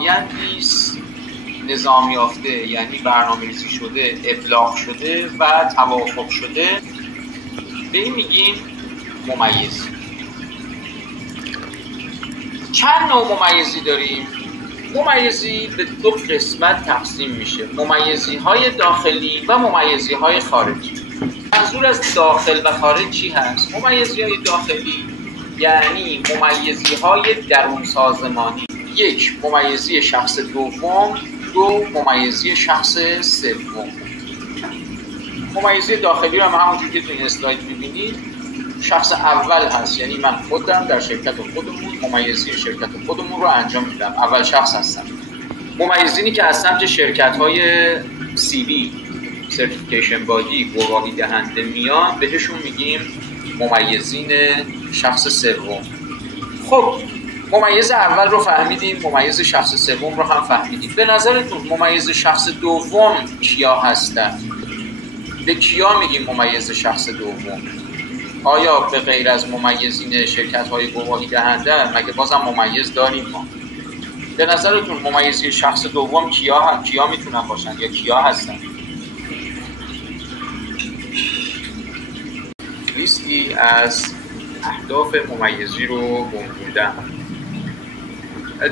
فرآیندی نظام یافته، یعنی برنامه‌ریزی شده، ابلاغ شده و توافق شده، به این میگیم ممیزی. چند نوع ممیزی داریم؟ ممیزی به دو قسمت تقسیم میشه: ممیزی‌های داخلی و ممیزی‌های خارجی. منظور از داخل و خارج چی هست؟ ممیزی‌های داخلی یعنی ممیزی‌های درون سازمانی. یک، ممیزی شخص دوم. دو، ممیزی شخص سوم. ممیزی داخلی رو همونجوری که تو این اسلاید می‌بینید شخص اول هست، یعنی من خودم در شرکت خودمون ممیزی شرکت خودمون رو انجام میدم، اول شخص هستم. ممیزینی که از سمت شرکت‌های CB سرتیفیکیشن بادی گواهی دهنده میان بهشون میگیم ممیزین شخص سوم. خب ممیز اول رو فهمیدیم، ممیز شخص سوم رو هم فهمیدیم. به نظرتون ممیز شخص دوم کیا هستن؟ به کیا میگیم ممیز شخص دوم؟ آیا به غیر از ممیزین شرکت‌های گواهی دهنده مگه بازم ممیز داریم ما؟ به نظرتون ممیزی شخص دوم کیا میتونن باشن یا کیا هستن؟ لیستی از اهداف ممیزی رو گنجوندم.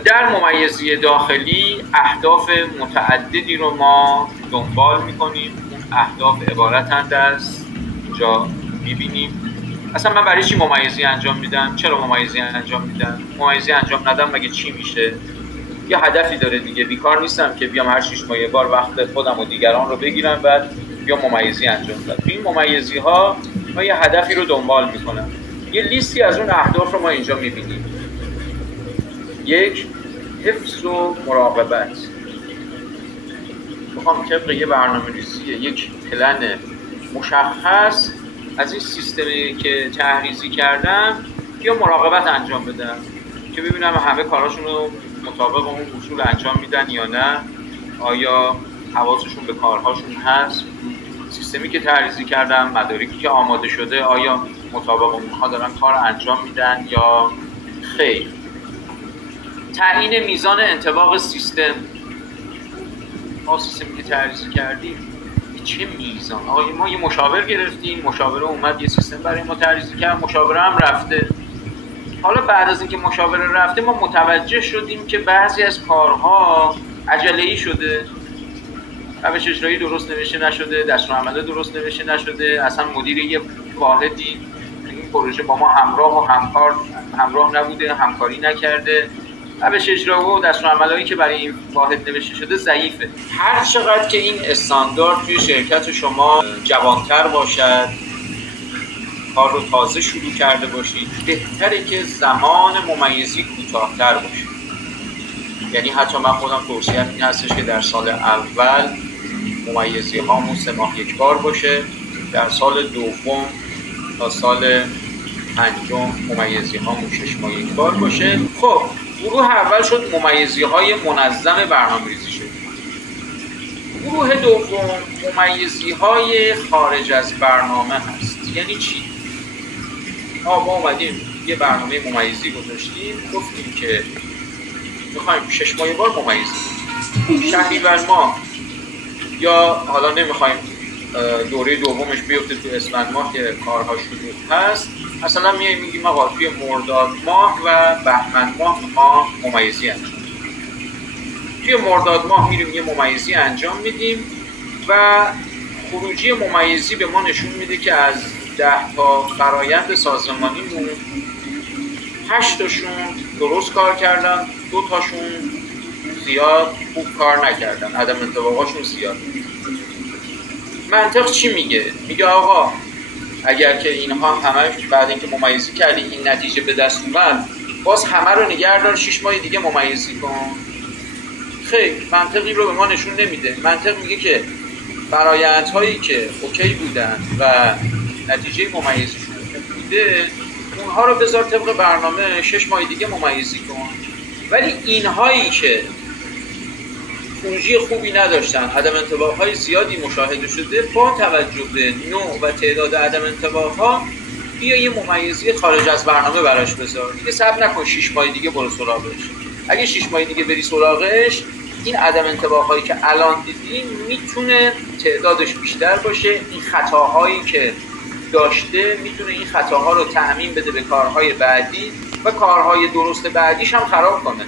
در ممیزی داخلی اهداف متعددی رو ما دنبال میکنیم. اون اهداف عبارتند از اینجا میبینیم. اصلا من برای چی ممیزی انجام میدم؟ چرا ممیزی انجام میدم؟ ممیزی انجام ندم مگه چی میشه؟ یه هدفی داره دیگه. بیکار نیستم که بیام هر 6 ماه یه بار وقت خودم و دیگران رو بگیرم بعد بیام ممیزی انجام بدم. تو این ممیزی ها ما یه هدفی رو دنبال میکنم. یه لیستی از اون اهداف رو ما اینجا میبینیم. یک، حفظ و مراقبت. میخوام طبق یه برنامه‌ریزی، یک پلن مشخص از این سیستمی که تحریزی کردم یا مراقبت انجام بدم که ببینم همه کاراشون رو مطابق اون اصول انجام میدن یا نه، آیا حواسشون به کارهاشون هست، سیستمی که تحریزی کردم، مدارکی که آماده شده آیا مطابق اونها دارن کار انجام میدن یا خیر. تعیین میزان انطباق سیستم. ما سیستمی که تحریزی کردیم چه میزان؟ آقا ما یه مشاور گرفتیم، مشاور اومد یه سیستم برای ما تحریزی کرد، مشاور هم رفته. حالا بعد از اینکه مشاور رفته ما متوجه شدیم که بعضی از کارها عجله‌ای شده، روش اجرایی درست نوشته نشده، دستورالعمل درست نوشته نشده، اصلا مدیر یه واحدی این پروژه با ما همراه نبوده، همکاری نکرده، روش اجرایی و دستورالعملایی که برای این واحد نوشته شده ضعیفه. هر چقدر که این استاندارد توی شرکت شما جوانتر باشد، کار رو تازه شروع کرده باشید، بهتره که زمان ممیزی کوتاه‌تر باشه. یعنی حتی من خودم توصیه‌ام این هستش که در سال اول ممیزی هامون 3 ماه یک بار باشه، در سال دوم تا سال پنجم ممیزی هامون 6 ماه یک بار باشه. خب گروه اول شد ممیزی های منظم برنامه‌ریزی شد. گروه دوم ممیزی های خارج از برنامه هست. یعنی چی؟ ما اومدیم یه برنامه ممیزی گذاشتیم، گفتیم که میخوایم 6 ماه بار ممیزی کنیم. شهریور ماه یا حالا نمیخوایم دوره دومش بیفته تو اسفند ماه که کارها شروع هست، مثلا میگیم آقا توی مرداد ماه و بهمن ماه ما ممیزی انجام میدیم. توی مرداد ماه میریم یه ممیزی انجام میدیم و خروجی ممیزی به ما نشون میده که از 10 تا فرایند سازمانیمون 8 تاشون درست کار کردن، 2 تاشون زیاد خوب کار نکردن، عدم انطباقاشون زیاد. منطق چی میگه؟ میگه آقا اگر که اینها همه بعد اینکه ممیزی کردی این نتیجه به دست اومد، باز همه رو نگه دار 6 ماه دیگه ممیزی کن. خیر، منطقی رو به ما نشون نمیده. منطق میگه که فرآیندهایی که اوکی بودن و نتیجه ممیزیشون بوده اونها رو بذار طبق برنامه 6 ماه دیگه ممیزی کن. ولی اینهایی که خروجی خوبی نداشتن، عدم انطباق‌های زیادی مشاهده شده، با توجه به نوع و تعداد عدم انطباق‌ها بیا یه ممیزی خارج از برنامه براش بذار. دیگه صبر نکن 6 ماه دیگه برو سراغش. اگه 6 ماه دیگه بری سراغش، این عدم انطباق‌هایی که الان دیدی میتونه تعدادش بیشتر باشه. این خطاهایی که داشته میتونه این خطاها رو تعمیم بده به کارهای بعدی و کارهای درست بعدیش هم خراب کنه.